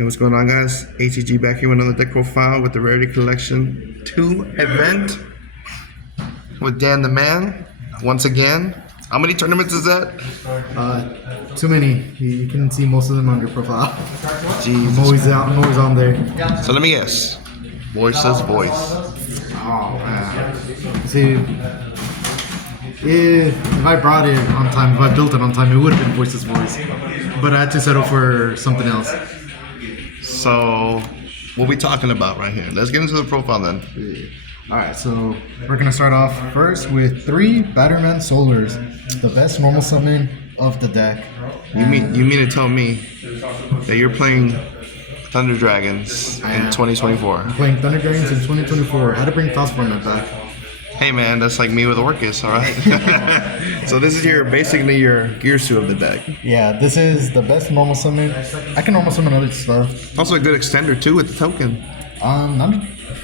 Hey, what's going on, guys? ATG back here with another deck profile with the Rarity Collection 2 event with Dan the Man. Once again, how many tournaments is that? Too many. You can see most of them on your profile. Jesus. I'm always on there. So let me guess. Voice says voice. Oh man. See, if I brought it on time, if I built it on time, it would have been Voice's voice. But I had to settle for something else. So, what we talking about right here? Let's get into the profile then. Alright, so we're gonna start off first with 3 Batterman Solars, the best normal summon of the deck. You mean to tell me that you're playing Thunder Dragons in 2024? I'm playing Thunder Dragons in 2024. I had to bring Tossformat back. Hey man, that's like me with Orcus, alright? So this is basically your Gearsu of the deck. Yeah, this is the best normal summon. I can normal summon other stuff. Also a good extender too with the token.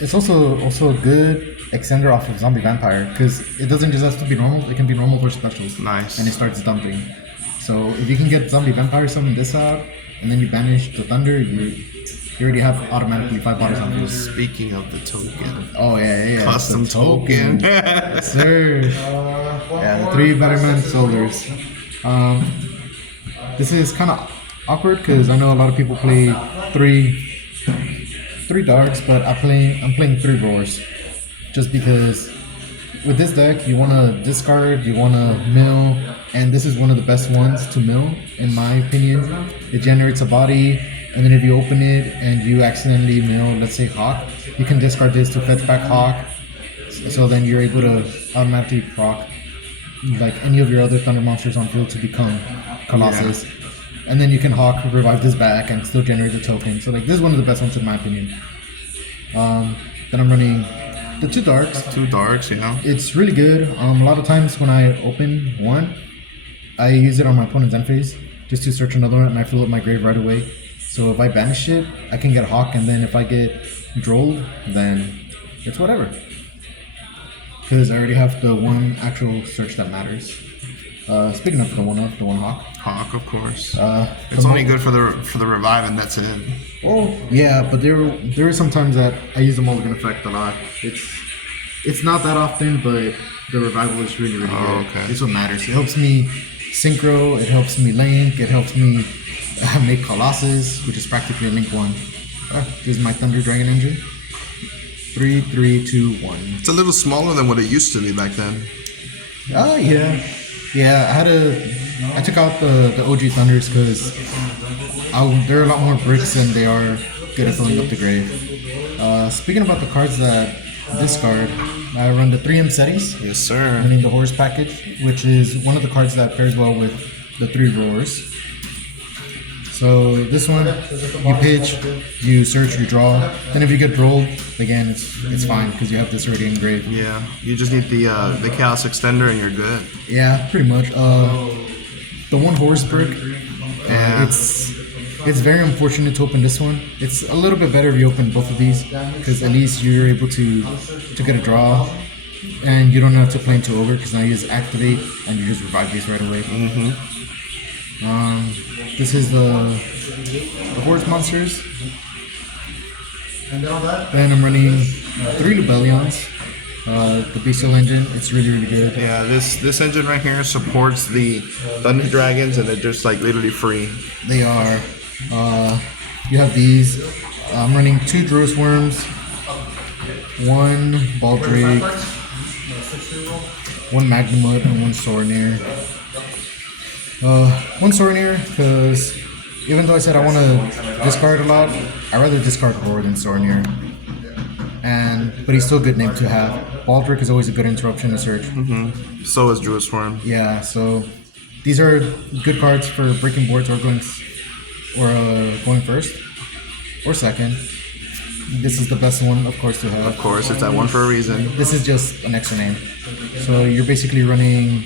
It's also a good extender off of Zombie Vampire because it doesn't just have to be normal; it can be normal for specials. Nice. And it starts dumping. So if you can get Zombie Vampire summon this out, and then you banish the Thunder, you already have automatically 5 bodies on field. Speaking of the token. Oh yeah. Custom token. Yes, sir. Yeah, the 3 Batterman Solars. This is kind of awkward because I know a lot of people play three darks, but I'm playing 3 roars, just because with this deck you want to discard, you want to mill, and this is one of the best ones to mill in my opinion. It generates a body, and then if you open it and you accidentally mill, let's say Hawk, you can discard this to fetch back Hawk, so then you're able to automatically proc like any of your other Thunder monsters on field to become Colossus. Yeah. And then you can Hawk revive this back and still generate the token. So like this is one of the best ones in my opinion. Then I'm running the 2 darks. 2 darks, yeah. It's really good. A lot of times when I open one, I use it on my opponent's end phase just to search another one, and I fill up my grave right away. So if I banish it, I can get a Hawk, and then if I get drolled, then it's whatever. Because I already have the one actual search that matters. Speaking of the one Hawk. Hawk, of course. It's only good for the revive, and that's it. Oh yeah, but there are some times that I use the mulligan effect a lot. It's not that often, but the revival is really good. Okay. It's what matters. It helps me synchro. It helps me link. It helps me make Colossus, which is practically a link 1. This is my Thunder Dragon engine. 3, 3, 2, 1. It's a little smaller than what it used to be back then. Yeah, I took out the OG Thunders because there are a lot more bricks than they are good at filling up the grave. Speaking about the cards that discard, I run the 3M Cetis. Yes, sir. Running the Horus package, which is one of the cards that pairs well with the 3 Roars. So this one, you pitch, you search, you draw. Then if you get rolled, again, it's fine because you have this already engraved. Yeah, you just need the Chaos Extender and you're good. Yeah, pretty much. The 1 Horus brick, it's very unfortunate to open this one. It's a little bit better if you open both of these because at least you're able to get a draw. And you don't have to play into over because now you just activate and you just revive these right away. This is the Horus monsters. Then I'm running 3 Lubellions. The Bestial engine, it's really good. Yeah, this engine right here supports the Thunder Dragons, and they're just like literally free. They are. You have these. I'm running 2 Dross Worms, 1 Baldrake, 1 Magnemite, and 1 Sorinir. 1 Sorinir because even though I said I want to discard a lot, I'd rather discard Roar than Sorinir. But he's still a good name to have. Baldrick is always a good interruption to search. So is Druid Swarm. Yeah, so these are good cards for breaking boards or going first or second. This is the best one, of course, to have. Of course, it's that one for a reason. This is just an extra name. So you're basically running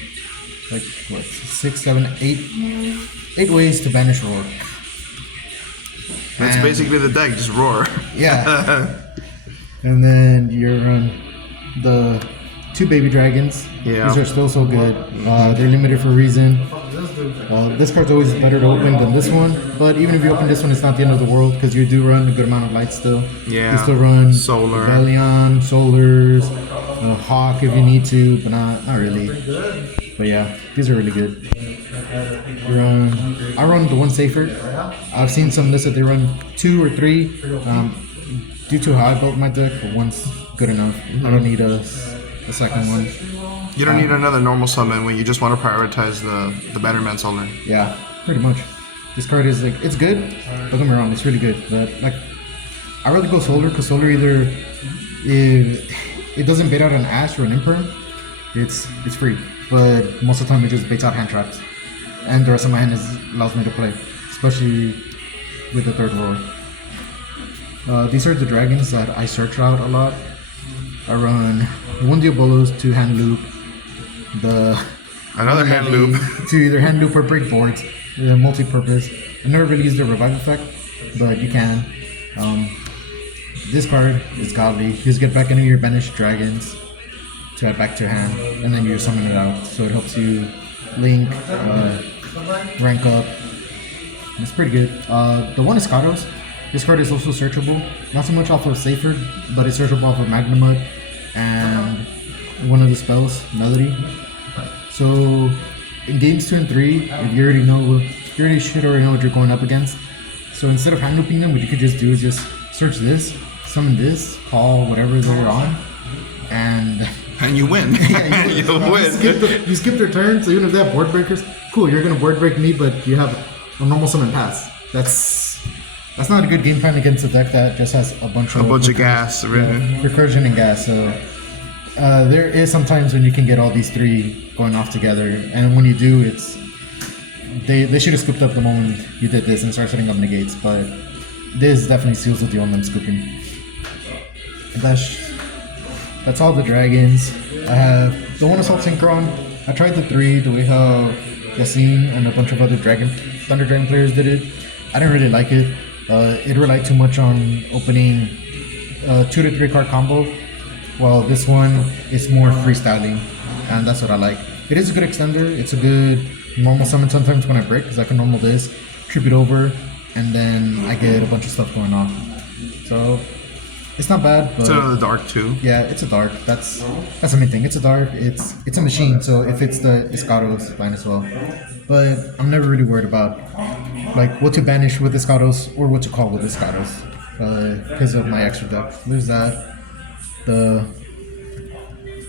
like what, 6, 7, 8 ways to banish Roar. That's basically the deck, just Roar. Yeah. And then you run the 2 baby dragons. Yeah. These are still so good. They're limited for a reason. This card's always better to open than this one, but even if you open this one, it's not the end of the world because you do run a good amount of light still. Yeah. You still run Solar. Rebellion, Solars, Hawk if you need to, but not really. But yeah, these are really good. I run the one safer. I've seen some lists that they run 2 or 3. Due to how I built my deck, one's good enough. I don't need a second one. You don't need another normal summon when you just want to prioritize the Bannerman Solar. Yeah, pretty much. This card is like, it's good. Don't get me wrong, it's really good. But like, I'd rather go Solar because Solar either if it doesn't bait out an Ash or an Imperm, it's free. But most of the time it just baits out hand traps, and the rest of my hand allows me to play, especially with the third roar. These are the dragons that I search out a lot. I run 1 Diabolos, 2 Hand Loop, Another hand loop. to either hand loop or break boards. They're multi-purpose. I never really used the revive effect, but you can. This card is godly. You just get back any of your banished dragons to add back to your hand, and then you summon it out. So it helps you link, rank up. It's pretty good. The one is Kados. This card is also searchable. Not so much off of Safer, but it's searchable off of Magnemud and one of the spells, Melody. So in games 2 and 3, if you already should already know what you're going up against. So instead of hand looping them, what you could just do is just search this, summon this, call whatever they're on, and you win. yeah, you win. You skip their turn, so even if they have board breakers, cool, you're gonna board break me, but you have a normal summon pass. That's not a good game plan against a deck that just has a bunch of gas, really. recursion and gas. So there is sometimes when you can get all these 3 going off together, and when you do, they should have scooped up the moment you did this and start setting up negates. But this definitely seals the deal on them scooping. That's all the dragons. I have the one Assault Synchron. I tried the 3, the way how Yassine and a bunch of other Thunder Dragon players did it. I didn't really like it. It relied too much on opening 2 to 3 card combo, while this one is more freestyling, and that's what I like. It is a good extender. It's a good normal summon sometimes when I break, because I can normal this, trip it over, and then I get a bunch of stuff going off. So it's not bad. But It's another dark too. yeah, it's a dark. That's the main thing. It's a dark. It's a machine. So if it's the Escados, fine as well. But I'm never really worried about like what to banish with Escados or what to call with Escados because of my extra deck. There's that. The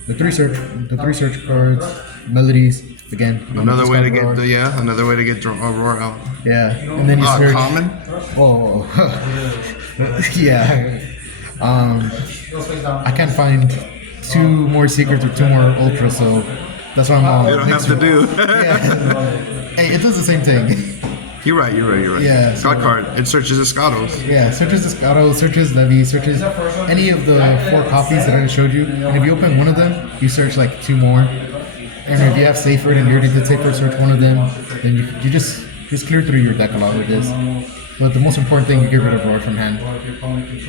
3 search cards, melodies again. Another way to get Roar. another way to get Aurora out. Yeah, and then you search. Common. Oh, yeah. I can't find 2 more secrets or 2 more ultras, so that's why I'm on. You don't have to do. Yeah. Hey, it does the same thing. You're right. Yeah, God card. It searches Escados. Yeah, searches Escado, searches Levy, searches any of the 4 copies that I showed you. And if you open one of them, you search like 2 more. And if you have Safer and you already did Safer, search one of them, then you just clear through your deck a lot with this. But the most important thing, you get rid of Roar from hand.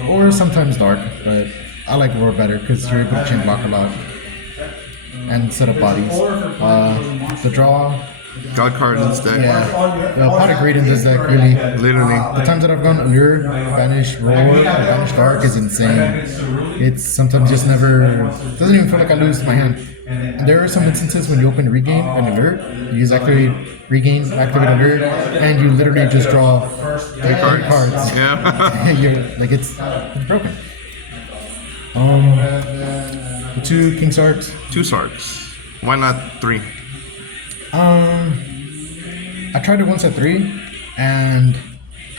Or sometimes Dark, but I like Roar better because you're able to chain block a lot. And set up bodies. The draw. God card in this deck. Yeah. The Pot of Greed in this deck, really. Literally. The times that I've gone Allure, Banish Roar, or Banish Dark is insane. It's sometimes just never... doesn't even feel like I lose my hand. And there are some instances when you open Regain and Allure, you use Activate Regain, Activate Allure, and you literally just draw 3 cards. Yeah. You're, like, it's broken. The 2 King Sarks. 2 Sarks. Why not 3? I tried it once at 3, and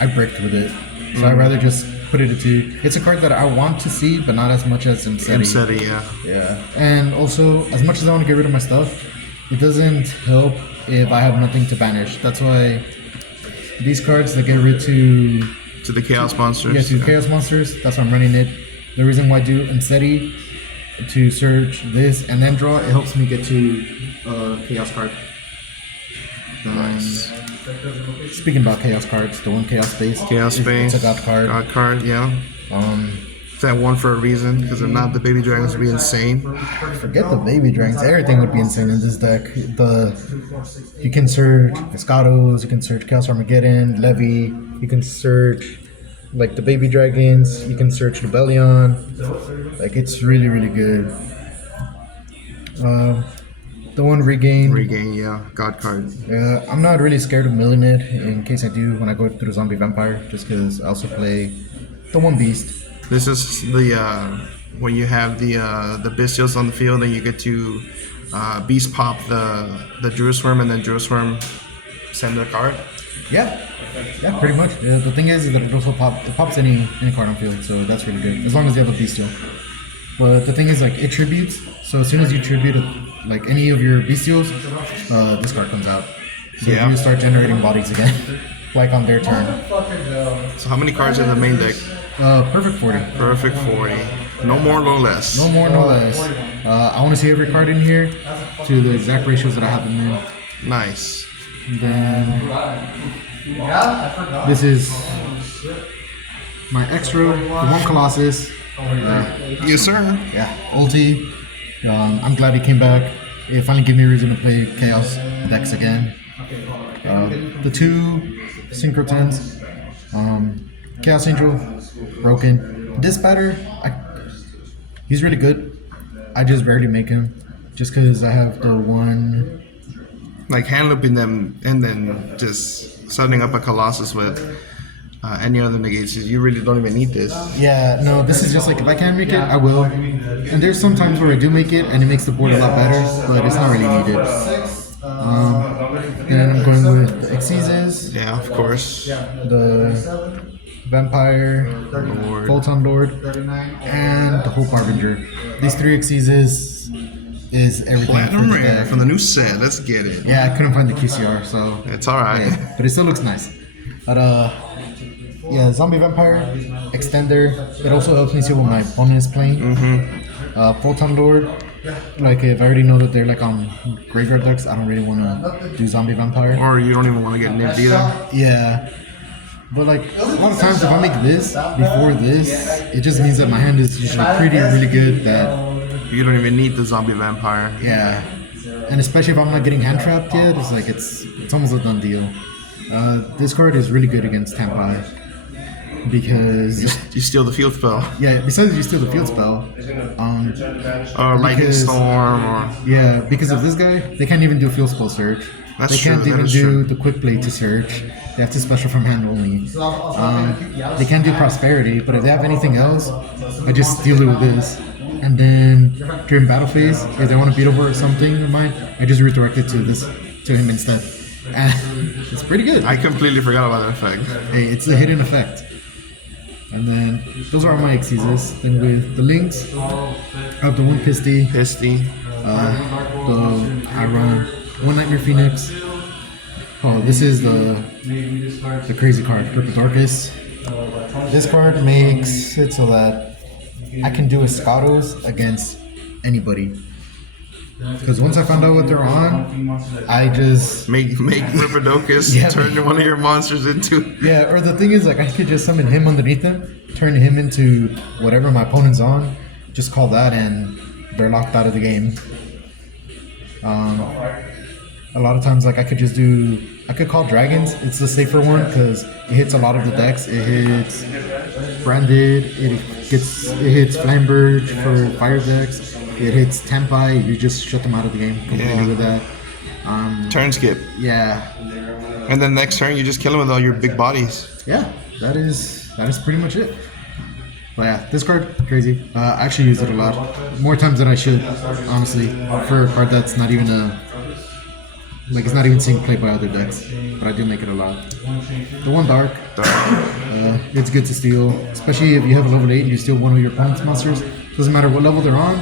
I bricked with it. So I'd rather just put it at 2. It's a card that I want to see, but not as much as Imseti, yeah. Yeah. And also, as much as I want to get rid of my stuff, it doesn't help if I have nothing to banish. That's why these cards that get rid to the Chaos Monsters. Yeah, to Chaos Monsters, that's why I'm running it. The reason why I do Imseti to search this and then draw, it helps me get to Chaos card. Nice. Speaking about Chaos cards, the one Chaos Space. Chaos Space. It's a God card. God card, yeah. That one for a reason, because if not, the baby dragons would be insane. Forget the baby dragons. Everything would be insane in this deck. You can search Escados, you can search Chaos Armageddon, Levy, you can search like the baby dragons, you can search Rebellion. Like it's really, really good. The one regain. Regain, yeah, God card. I'm not really scared of milling it in case I do when I go through Zombie Vampire, just because I also play the one beast. This is the when you have the bestials on the field, and you get to beast pop the Druisworm, and then Druisworm send their card. Yeah, pretty much. The thing is that it also pops any card on field, so that's really good as long as you have a bestial. But the thing is, like, it tributes. So as soon as you tribute like any of your bestials, this card comes out. So Yeah. you start generating bodies again, like on their turn. So how many cards in the main deck? Perfect 40. Perfect 40. No more, no less. No more, no less. I want to see every card in here to the exact ratios that I have them in. Nice. Then this is my extra, the one Colossus. Yes, sir. Yeah, ulti. I'm glad he came back. It finally gave me a reason to play Chaos decks again. The two Synchro 10s. Chaos Angel, broken. This batter, he's really good. I just rarely make him, just because I have the one. Like hand looping them and then just setting up a Colossus with any other negates. You really don't even need this. Yeah, no, this is just like if I can make it, I will. And there's some times where I do make it and it makes the board a lot better, but it's not really needed. Then I'm going with the Exeses, Yeah, of course. the Vampire, Lord. Photon Lord, and the Hope Harbinger. These three Exeses is everything Platinum for the rare deck. from the new set. Let's get it. Yeah, I couldn't find the QCR, so It's alright. yeah, but it still looks nice. But yeah, Zombie Vampire Extender. It also helps me see what my opponent is playing. Photon Lord. Like if I already know that they're like on graveyard decks, I don't really want to do Zombie Vampire. Or you don't even want to get nipped either. Yeah. But like a lot of times if I make this before this, it just means that my hand is usually really good that You don't even need the zombie vampire. yeah. And especially if I'm not getting hand trapped yet, it's like it's almost a done deal. This card is really good against Tampai because You steal the field spell. yeah, besides you steal the field spell, Or lightning Because- storm or yeah, because of this guy, they can't even do a field spell search. That's they can't true, that even is do true. the quick play to search. They have to special from hand only. They can't do prosperity, but if they have anything else, I just steal it with this. And then during battle phase, if they want to beat over something of mine, I just redirect it to him instead. And it's pretty good. I completely forgot about that effect. Hey, it's a hidden effect. And then those are my Exeses. Then with the links, I have the one Pisty, Pisty. I run One Nightmare Phoenix. Oh, this is the crazy card, Purple Darkest. This card makes it so that I can do Escados against anybody. Because once I found out what they're on, I just Make Ripidocus Yeah. turn one of your monsters into. yeah. Or the thing is, like I could just summon him underneath them, turn him into whatever my opponent's on, just call that, and they're locked out of the game. A lot of times, like I could call dragons. It's the safer one because it hits a lot of the decks. It hits branded. It hits Flamberge for fire decks. It hits Tempai. You just shut them out of the game completely Yeah. with that. Turn skip. Yeah, And then next turn, you just kill him with all your big bodies. yeah. That is pretty much it. But yeah, this card crazy. I actually use it a lot, more times than I should, honestly, for a card that's not even it's not even seeing play by other decks. But I do make it a lot. The one dark, it's good to steal, especially if you have a level 8 and you steal one of your opponent's monsters. Doesn't matter what level they're on,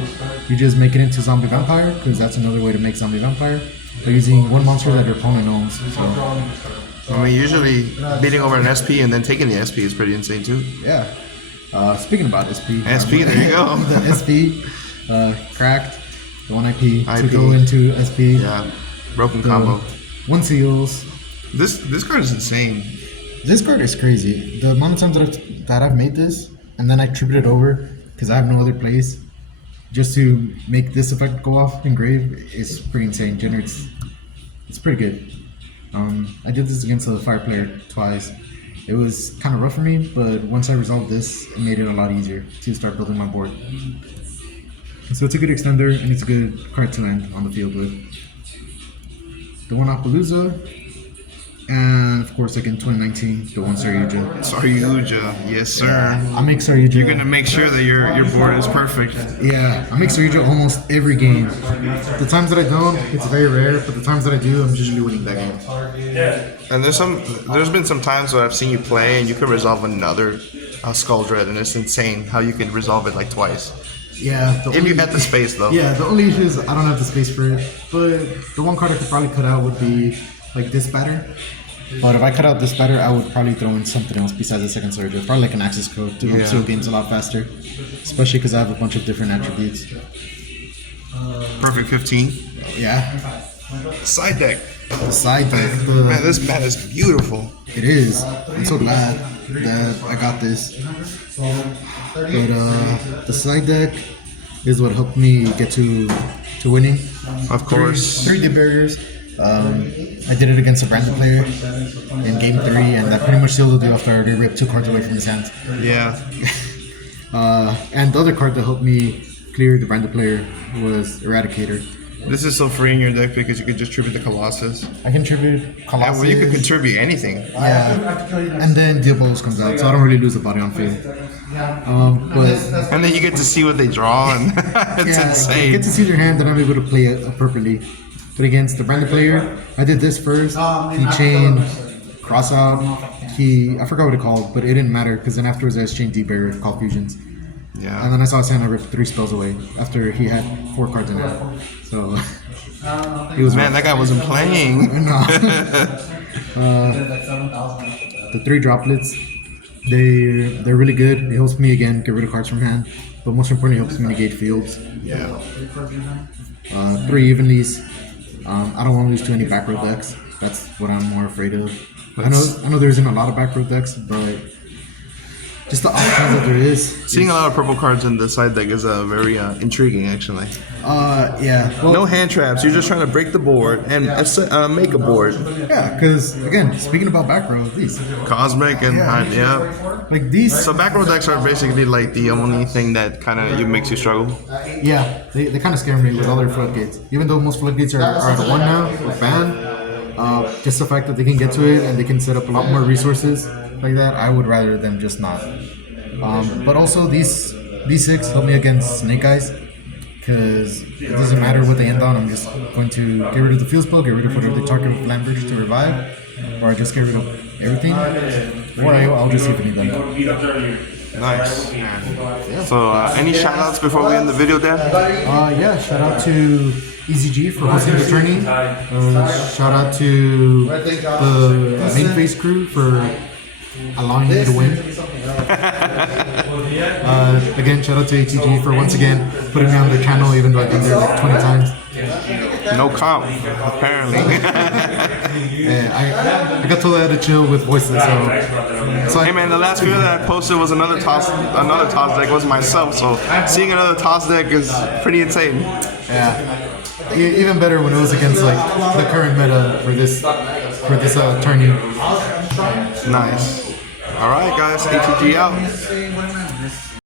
you just make it into Zombie Vampire, because that's another way to make Zombie Vampire, by using one monster that your opponent owns. So I mean, usually beating over an SP and then taking the SP is pretty insane too. yeah. Speaking about SP. SP, there you go. The SP, cracked, the one IP, to IP. go into SP. Yeah, broken combo. One seals. This card is insane. This card is crazy. The amount of times that I've made this, and then I tripped it over because I have no other place. Just to make this effect go off in grave is pretty insane. Generates, it's pretty good. I did this against a fire player twice. It was kind of rough for me, but once I resolved this, it made it a lot easier to start building my board. So it's a good extender, and it's a good card to end on the field with. The one Appaloosa, and of course, like in 2019, the one Saryuja. Saryuja, yes sir. I make Saryuja. You're gonna make sure that your board is perfect. Yeah, I make Saryuja almost every game. The times that I don't, it's very rare, but the times that I do, I'm usually winning that game. And there's been some times where I've seen you play and you could resolve another Skull Dread, and it's insane how you could resolve it like twice. Yeah. If you had the space though. Yeah, the only issue is I don't have the space for it. But the one card I could probably cut out would be like this batter. But if I cut out this batter, I would probably throw in something else besides the second Saryuja. Probably like an Axis Code to help seal games a lot faster. Especially because I have a bunch of different attributes. Perfect 15. Yeah. Side deck. The side deck. Man, this mat is beautiful. It is. I'm so glad that I got this. But the side deck is what helped me get to winning. Of course. Three deep barriers. I did it against a branded player in game 3, and that pretty much sealed the deal after I already ripped 2 cards away from his hand. Yeah. And the other card that helped me clear the branded player was Eradicator. This is so free in your deck because you could just tribute the Colossus. I contribute Colossus. Yeah, well, you could contribute anything. Yeah. And then Diabolus comes out, so I don't really lose a body on field. But And then you get to see what they draw, and it's I insane. get to see their hand, and I'm able to play it appropriately. But against the branded player, I did this first. He chained cross out. I forgot what it called, but it didn't matter because then afterwards I just chained deep barrier, call fusions. Yeah. And then I saw his hand, I ripped 3 spells away after he had 4 cards in hand. So he was Man, that guy wasn't playing. No. The 3 droplets, they're really good. It helps me again get rid of cards from hand, but most importantly, it helps me negate fields. Yeah. 3 evenlies. I don't want to lose to any back row decks. That's what I'm more afraid of. I know there isn't a lot of back row decks, but just the options that there is. Seeing a lot of purple cards in the side deck is very intriguing, actually. Yeah. Well, No hand traps. You're just trying to break the board and make a board. yeah, because again, speaking about back row, these Cosmic and like these. So back row decks are basically like the only thing that kind of makes you struggle. Yeah, they kind of scare me with all their floodgates. Even though most floodgates are at 1 now with ban, just the fact that they can get to it and they can set up a lot more resources like that, I would rather them just not. But also these 6 help me against Snake Eyes, because it doesn't matter what they end on. I'm just going to get rid of the field spell, get rid of whatever they target with Land Bridge to revive, or I just get rid of everything, or I'll just even need them. Nice. So, any shout outs before we end the video, Dan? Yeah, shout out to EZG for hosting the tourney. Shout out to the main face crew for allowing me to win. Again, shout out to ATG for once again putting me on their channel, even though I've been there like 20 times. No comp, apparently. Yeah, I got told I had to chill with voiceless, so Hey man, the last video that I posted was another toss deck was myself. So seeing another toss deck is pretty insane. yeah. Even better when it was against like the current meta for this tourney. Nice. All right, guys, ATG out.